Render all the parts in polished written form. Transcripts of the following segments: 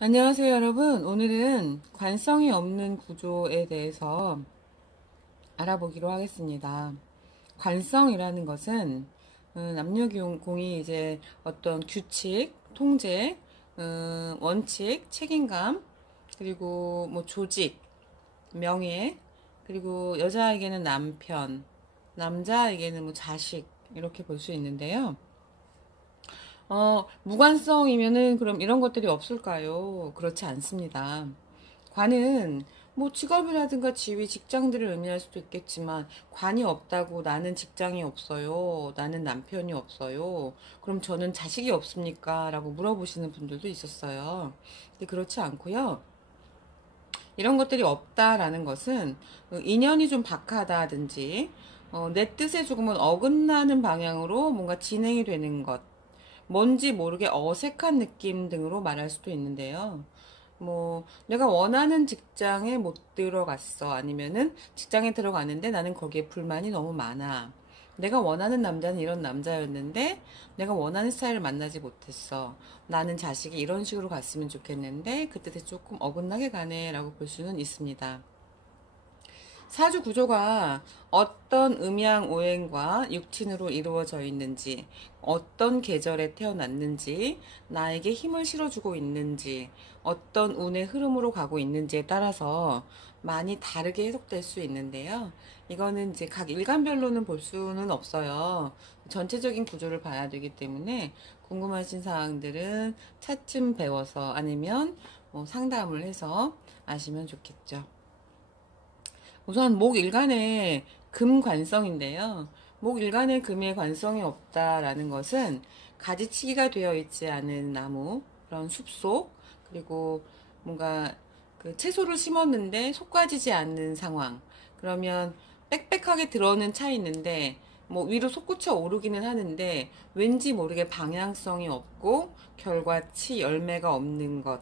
안녕하세요, 여러분. 오늘은 관성이 없는 구조에 대해서 알아보기로 하겠습니다. 관성이라는 것은 남녀공이 이제 어떤 규칙, 통제, 원칙, 책임감, 그리고 뭐 조직, 명예, 그리고 여자에게는 남편, 남자에게는 뭐 자식 이렇게 볼 수 있는데요. 무관성이면은 그럼 이런 것들이 없을까요? 그렇지 않습니다. 관은 뭐 직업이라든가 지위, 직장들을 의미할 수도 있겠지만 관이 없다고 나는 직장이 없어요. 나는 남편이 없어요. 그럼 저는 자식이 없습니까? 라고 물어보시는 분들도 있었어요. 근데 그렇지 않고요. 이런 것들이 없다라는 것은 인연이 좀 박하다든지 내 뜻에 조금은 어긋나는 방향으로 뭔가 진행이 되는 것, 뭔지 모르게 어색한 느낌 등으로 말할 수도 있는데요. 뭐, 내가 원하는 직장에 못 들어갔어. 아니면은 직장에 들어갔는데 나는 거기에 불만이 너무 많아. 내가 원하는 남자는 이런 남자였는데 내가 원하는 스타일을 만나지 못했어. 나는 자식이 이런 식으로 갔으면 좋겠는데 그 뜻에 조금 어긋나게 가네 라고 볼 수는 있습니다. 사주 구조가 어떤 음양 오행과 육친으로 이루어져 있는지, 어떤 계절에 태어났는지, 나에게 힘을 실어주고 있는지, 어떤 운의 흐름으로 가고 있는지에 따라서 많이 다르게 해석될 수 있는데요. 이거는 이제 각 일간별로는 볼 수는 없어요. 전체적인 구조를 봐야 되기 때문에 궁금하신 사항들은 차츰 배워서 아니면 뭐 상담을 해서 아시면 좋겠죠. 우선 목일간의 금 관성인데요. 목일간의 금의 관성이 없다라는 것은 가지치기가 되어 있지 않은 나무, 그런 숲속, 그리고 뭔가 그 채소를 심었는데 솟아지지 않는 상황. 그러면 빽빽하게 들어오는 차 있는데 뭐 위로 솟구쳐 오르기는 하는데 왠지 모르게 방향성이 없고 결과치 열매가 없는 것.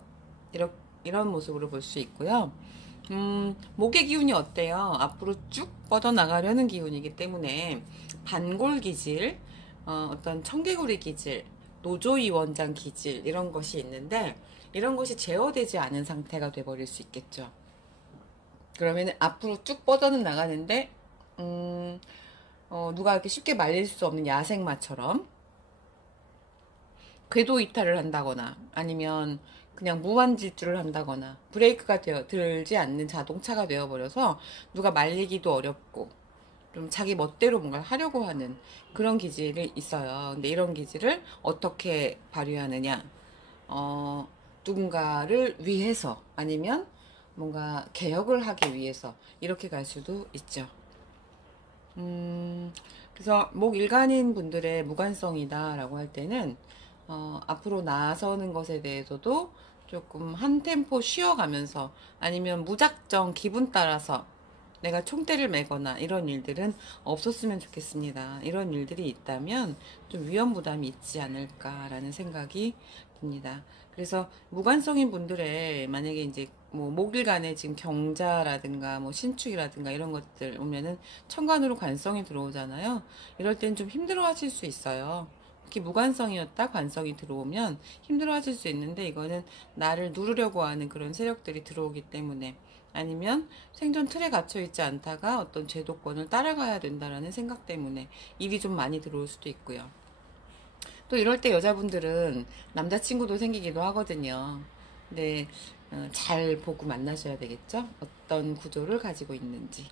이런 모습으로 볼 수 있고요. 목의 기운이 어때요? 앞으로 쭉 뻗어나가려는 기운이기 때문에 반골 기질, 어떤 청개구리 기질, 노조위원장 기질 이런 것이 있는데 이런 것이 제어되지 않은 상태가 돼버릴 수 있겠죠. 그러면 앞으로 쭉 뻗어는 나가는데 누가 이렇게 쉽게 말릴 수 없는 야생마처럼 궤도 이탈을 한다거나 아니면 그냥 무한 질주를 한다거나 브레이크가 들지 않는 자동차가 되어버려서 누가 말리기도 어렵고 좀 자기 멋대로 뭔가를 하려고 하는 그런 기질이 있어요. 근데 이런 기질을 어떻게 발휘하느냐? 누군가를 위해서 아니면 뭔가 개혁을 하기 위해서 이렇게 갈 수도 있죠. 그래서 목일간인 분들의 무관성이다라고 할 때는 앞으로 나서는 것에 대해서도 조금 한 템포 쉬어가면서 아니면 무작정 기분 따라서 내가 총대를 메거나 이런 일들은 없었으면 좋겠습니다. 이런 일들이 있다면 좀 위험 부담이 있지 않을까라는 생각이 듭니다. 그래서 무관성인 분들의 만약에 이제 뭐 목일간에 지금 경자라든가 뭐 신축이라든가 이런 것들 오면은 천간으로 관성이 들어오잖아요. 이럴 땐 좀 힘들어 하실 수 있어요. 특히 무관성이었다 관성이 들어오면 힘들어 하실 수 있는데 이거는 나를 누르려고 하는 그런 세력들이 들어오기 때문에 아니면 생존 틀에 갇혀 있지 않다가 어떤 제도권을 따라가야 된다라는 생각 때문에 일이 좀 많이 들어올 수도 있고요. 또 이럴 때 여자분들은 남자친구도 생기기도 하거든요. 근데 잘 보고 만나셔야 되겠죠? 어떤 구조를 가지고 있는지.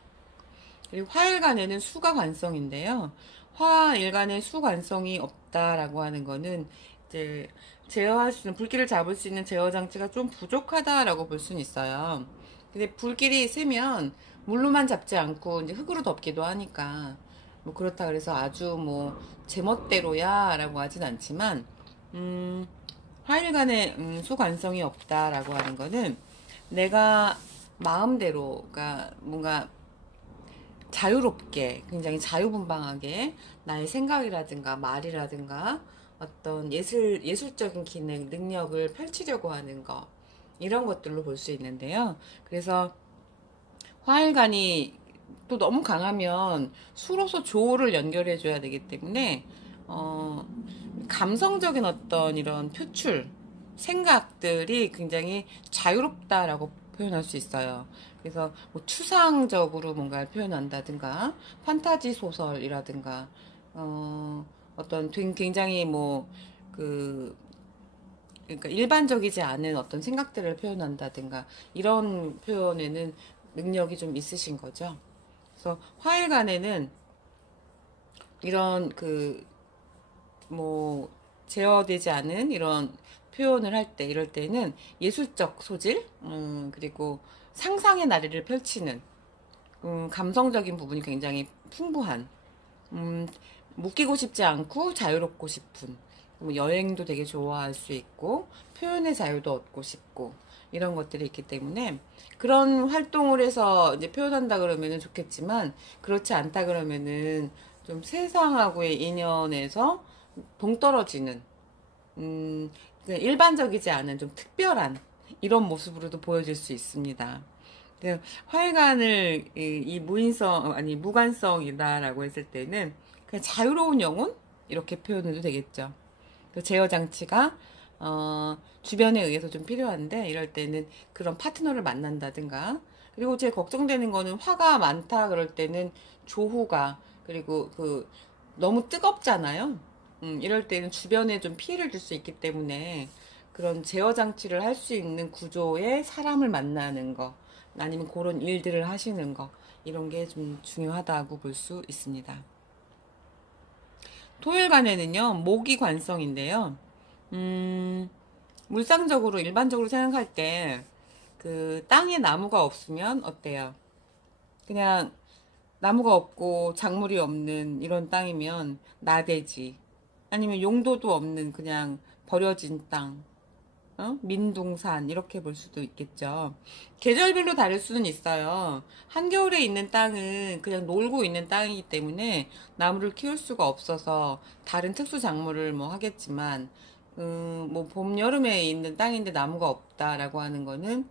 그리고 화일간에는 수가 관성인데요. 화일간에 수 관성이 없다라고 하는 거는 이제 제어할 수 있는 불길을 잡을 수 있는 제어 장치가 좀 부족하다라고 볼 수는 있어요. 근데 불길이 세면 물로만 잡지 않고 이제 흙으로 덮기도 하니까 뭐 그렇다 그래서 아주 뭐 제멋대로야라고 하진 않지만 화일간에 수관성이 없다라고 하는 거는 내가 마음대로 그러니까 뭔가 자유롭게 굉장히 자유분방하게 나의 생각이라든가 말이라든가 어떤 예술적인 기능 능력을 펼치려고 하는 거 이런 것들로 볼 수 있는데요. 그래서 화일간이 또 너무 강하면 수로서 조를 연결해 줘야 되기 때문에 감성적인 어떤 이런 표출 생각들이 굉장히 자유롭다라고 표현할 수 있어요. 그래서 뭐 추상적으로 뭔가를 표현한다든가 판타지 소설이라든가 어떤 굉장히 그 그러니까 일반적이지 않은 어떤 생각들을 표현한다든가 이런 표현에는 능력이 좀 있으신 거죠. 그래서 화일간에는 이런 뭐 제어되지 않은 이런 표현을 할 때 이럴 때는 예술적 소질 그리고 상상의 나래를 펼치는 감성적인 부분이 굉장히 풍부한 음, 묶이고 싶지 않고 자유롭고 싶은 뭐 여행도 되게 좋아할 수 있고 표현의 자유도 얻고 싶고 이런 것들이 있기 때문에 그런 활동을 해서 이제 표현한다 그러면은 좋겠지만 그렇지 않다 그러면은 좀 세상하고의 인연에서 동떨어지는 그냥 일반적이지 않은 좀 특별한 이런 모습으로도 보여질 수 있습니다. 화일관을 이 무인성 아니 무관성이다라고 했을 때는 그냥 자유로운 영혼 이렇게 표현해도 되겠죠. 그 제어 장치가 주변에 의해서 좀 필요한데 이럴 때는 그런 파트너를 만난다든가 그리고 제일 걱정되는 거는 화가 많다 그럴 때는 조후가 그리고 너무 뜨겁잖아요. 이럴 때는 주변에 좀 피해를 줄 수 있기 때문에 그런 제어 장치를 할 수 있는 구조의 사람을 만나는 거 아니면 그런 일들을 하시는 거 이런 게 좀 중요하다고 볼 수 있습니다. 토일간에는요 모기 관성인데요. 물상적으로 일반적으로 생각할 때 그 땅에 나무가 없으면 어때요? 그냥 나무가 없고 작물이 없는 이런 땅이면 나대지. 아니면 용도도 없는 그냥 버려진 땅. 민둥산 이렇게 볼 수도 있겠죠. 계절별로 다를 수는 있어요. 한겨울에 있는 땅은 그냥 놀고 있는 땅이기 때문에 나무를 키울 수가 없어서 다른 특수 작물을 뭐 하겠지만 뭐 봄, 여름에 있는 땅인데 나무가 없다라고 하는 거는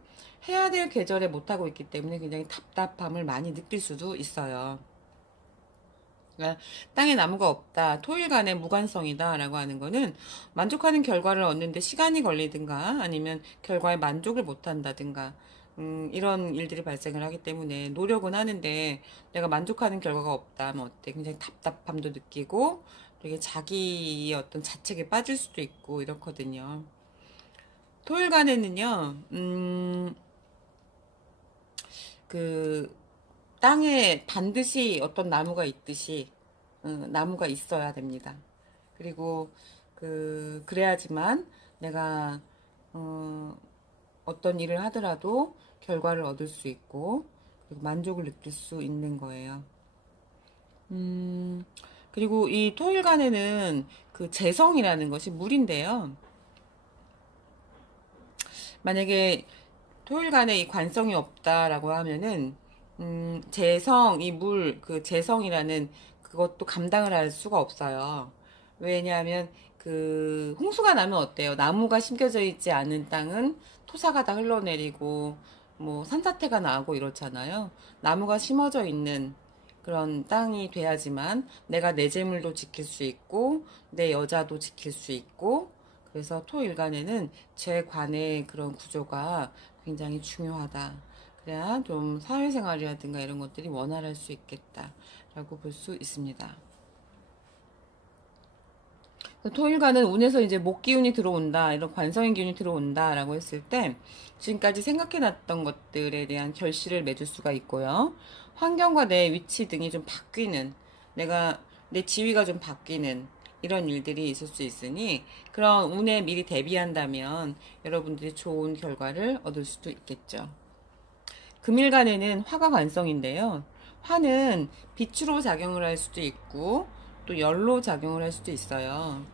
해야 될 계절에 못하고 있기 때문에 굉장히 답답함을 많이 느낄 수도 있어요. 그러니까 땅에 나무가 없다, 토일간의 무관성이다 라고 하는 거는 만족하는 결과를 얻는데 시간이 걸리든가 아니면 결과에 만족을 못한다든가 이런 일들이 발생을 하기 때문에 노력은 하는데 내가 만족하는 결과가 없다 면 어때? 굉장히 답답함도 느끼고 되게 자기의 어떤 자책에 빠질 수도 있고 이렇거든요. 토일간에는요 그 땅에 반드시 어떤 나무가 있듯이 나무가 있어야 됩니다. 그리고 그래야지만 내가 어떤 일을 하더라도 결과를 얻을 수 있고 그리고 만족을 느낄 수 있는 거예요. 그리고 이 토일간에는 그 재성이라는 것이 물인데요. 만약에 토일간에 이 관성이 없다라고 하면은 재성, 이 물, 그 재성이라는 그것도 감당을 할 수가 없어요. 왜냐하면 홍수가 나면 어때요? 나무가 심겨져 있지 않은 땅은 토사가 다 흘러내리고 뭐 산사태가 나고 이렇잖아요. 나무가 심어져 있는 그런 땅이 돼야지만 내가 내 재물도 지킬 수 있고 내 여자도 지킬 수 있고 그래서 토일간에는 재관의 그런 구조가 굉장히 중요하다. 그래야 좀 사회생활이라든가 이런 것들이 원활할 수 있겠다라고 볼 수 있습니다. 토일간은 운에서 이제 목 기운이 들어온다, 이런 관성의 기운이 들어온다라고 했을 때 지금까지 생각해놨던 것들에 대한 결실을 맺을 수가 있고요. 환경과 내 위치 등이 좀 바뀌는, 내 지위가 좀 바뀌는 이런 일들이 있을 수 있으니 그런 운에 미리 대비한다면 여러분들이 좋은 결과를 얻을 수도 있겠죠. 금일간에는 화가 관성인데요. 화는 빛으로 작용을 할 수도 있고 또 열로 작용을 할 수도 있어요.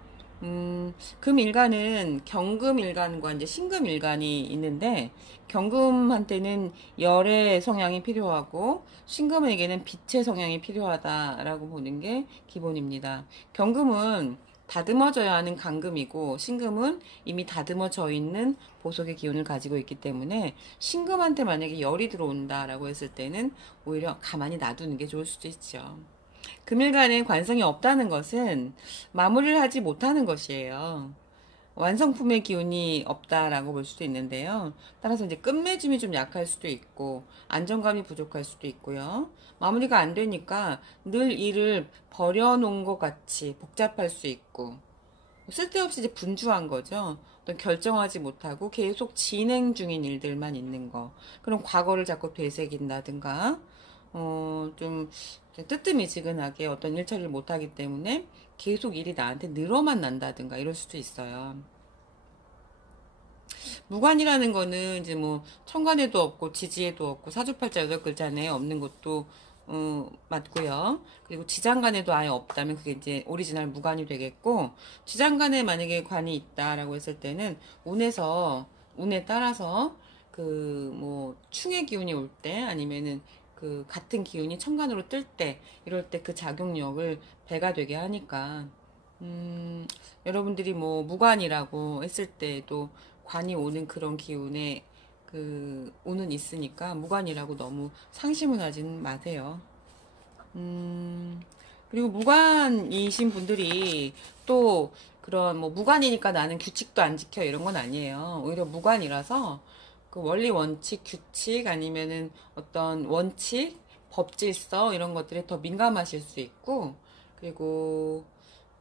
금일간은 경금일간과 이제 신금일간이 있는데 경금한테는 열의 성향이 필요하고 신금에게는 빛의 성향이 필요하다라고 보는 게 기본입니다. 경금은 다듬어져야 하는 강금이고 신금은 이미 다듬어져 있는 보석의 기운을 가지고 있기 때문에 신금한테 만약에 열이 들어온다라고 했을 때는 오히려 가만히 놔두는 게 좋을 수도 있죠. 금일간에 관성이 없다는 것은 마무리를 하지 못하는 것이에요. 완성품의 기운이 없다라고 볼 수도 있는데요. 따라서 이제 끝맺음이 좀 약할 수도 있고 안정감이 부족할 수도 있고요. 마무리가 안 되니까 늘 일을 버려놓은 것 같이 복잡할 수 있고 쓸데없이 이제 분주한 거죠. 어떤 결정하지 못하고 계속 진행 중인 일들만 있는 거. 그럼 과거를 자꾸 되새긴다든가, 좀 뜨뜨미지근하게 어떤 일 처리를 못하기 때문에 계속 일이 나한테 늘어만 난다든가 이럴 수도 있어요. 무관이라는 거는 이제 뭐 천간에도 없고 지지에도 없고 사주팔자 8글자 에 없는 것도 맞고요. 그리고 지장간에도 아예 없다면 그게 이제 오리지널 무관이 되겠고, 지장간에 만약에 관이 있다라고 했을 때는 운에 따라서 그 뭐 충의 기운이 올 때 아니면은 그 같은 기운이 천간으로 뜰 때 이럴 때 그 작용력을 배가 되게 하니까 여러분들이 뭐 무관이라고 했을 때도 관이 오는 그런 기운에 그 오는 있으니까 무관이라고 너무 상심은 하진 마세요. 그리고 무관이신 분들이 또 그런 뭐 무관이니까 나는 규칙도 안 지켜 이런 건 아니에요. 오히려 무관이라서 그 원리 원칙 규칙 아니면은 어떤 원칙 법질서 이런 것들에 더 민감하실 수 있고, 그리고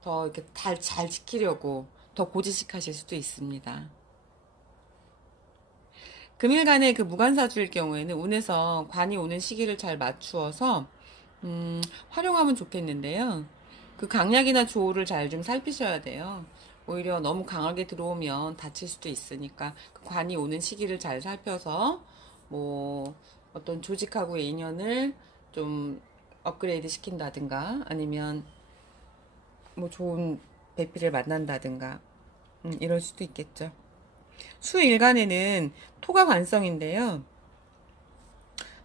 더 이렇게 잘 지키려고 더 고지식하실 수도 있습니다. 금일간의 그 무관사주일 경우에는 운에서 관이 오는 시기를 잘 맞추어서 활용하면 좋겠는데요. 그 강약이나 조우를 잘 좀 살피셔야 돼요. 오히려 너무 강하게 들어오면 다칠 수도 있으니까 그 관이 오는 시기를 잘 살펴서 뭐 어떤 조직하고의 인연을 좀 업그레이드 시킨다든가 아니면 뭐 좋은 배필을 만난다든가 이럴 수도 있겠죠. 수일간에는 토가 관성인데요.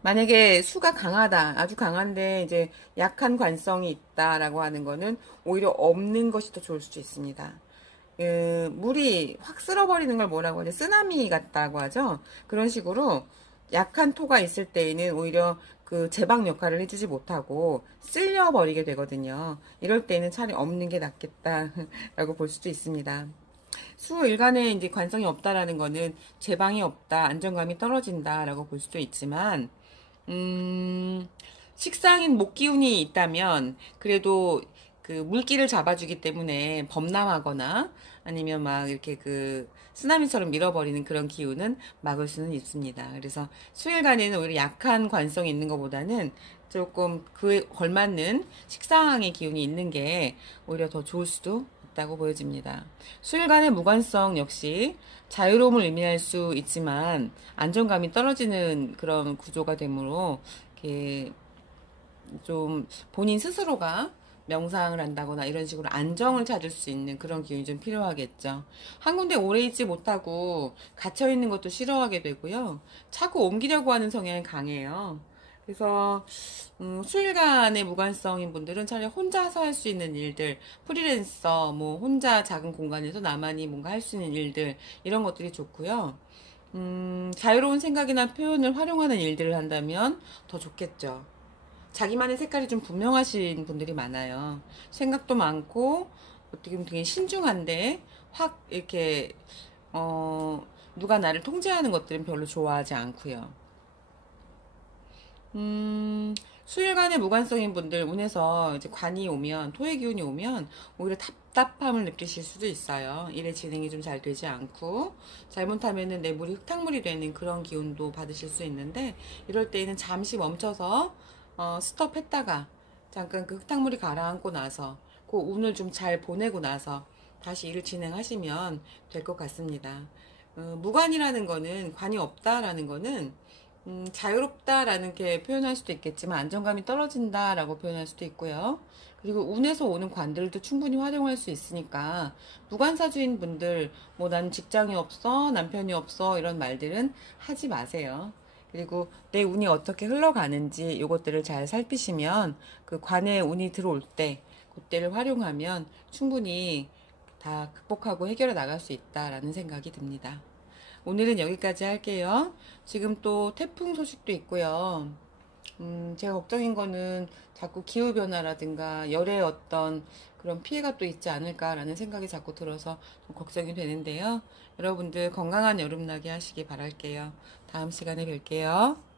만약에 수가 강하다, 아주 강한데 이제 약한 관성이 있다라고 하는 거는 오히려 없는 것이 더 좋을 수도 있습니다. 물이 확 쓸어버리는 걸 뭐라고 하죠? 쓰나미 같다고 하죠. 그런 식으로 약한 토가 있을 때에는 오히려 그 제방 역할을 해주지 못하고 쓸려버리게 되거든요. 이럴 때는 차라리 없는 게 낫겠다라고 볼 수도 있습니다. 수 일간에 이제 관성이 없다라는 거는 제방이 없다, 안정감이 떨어진다라고 볼 수도 있지만, 식상인 목기운이 있다면 그래도 그 물기를 잡아주기 때문에 범람하거나 아니면 막 이렇게 그 쓰나미처럼 밀어버리는 그런 기운은 막을 수는 있습니다. 그래서 수일간에는 오히려 약한 관성이 있는 것보다는 조금 그에 걸맞는 식상의 기운이 있는 게 오히려 더 좋을 수도 있다고 보여집니다. 수일간의 무관성 역시 자유로움을 의미할 수 있지만 안정감이 떨어지는 그런 구조가 되므로 이렇게 좀 본인 스스로가 명상을 한다거나 이런 식으로 안정을 찾을 수 있는 그런 기운이 좀 필요하겠죠. 한 군데 오래 있지 못하고 갇혀 있는 것도 싫어하게 되고요. 자꾸 옮기려고 하는 성향이 강해요. 그래서 수일간의 무관성인 분들은 차라리 혼자서 할 수 있는 일들, 프리랜서, 뭐 혼자 작은 공간에서 나만이 뭔가 할 수 있는 일들 이런 것들이 좋고요. 자유로운 생각이나 표현을 활용하는 일들을 한다면 더 좋겠죠. 자기만의 색깔이 좀 분명하신 분들이 많아요. 생각도 많고 어떻게 보면 되게 신중한데 확 이렇게 누가 나를 통제하는 것들은 별로 좋아하지 않고요. 수일간의 무관성인 분들 운에서 이제 관이 오면 토의 기운이 오면 오히려 답답함을 느끼실 수도 있어요. 일의 진행이 좀 잘 되지 않고 잘못하면은 내 물이 흙탕물이 되는 그런 기운도 받으실 수 있는데 이럴 때에는 잠시 멈춰서 스톱했다가 잠깐 그 흙탕물이 가라앉고 나서 그 운을 좀 잘 보내고 나서 다시 일을 진행하시면 될 것 같습니다. 무관이라는 거는 관이 없다라는 거는 자유롭다라는 게 표현할 수도 있겠지만 안정감이 떨어진다라고 표현할 수도 있고요. 그리고 운에서 오는 관들도 충분히 활용할 수 있으니까 무관사주인 분들 뭐 난 직장이 없어 남편이 없어 이런 말들은 하지 마세요. 그리고 내 운이 어떻게 흘러가는지 이것들을 잘 살피시면 그 관에 운이 들어올 때 그때를 활용하면 충분히 다 극복하고 해결해 나갈 수 있다라는 생각이 듭니다. 오늘은 여기까지 할게요. 지금 또 태풍 소식도 있고요. 제가 걱정인 거는 자꾸 기후변화라든가 열의 어떤 그런 피해가 또 있지 않을까라는 생각이 자꾸 들어서 좀 걱정이 되는데요. 여러분들 건강한 여름나기 하시기 바랄게요. 다음 시간에 뵐게요.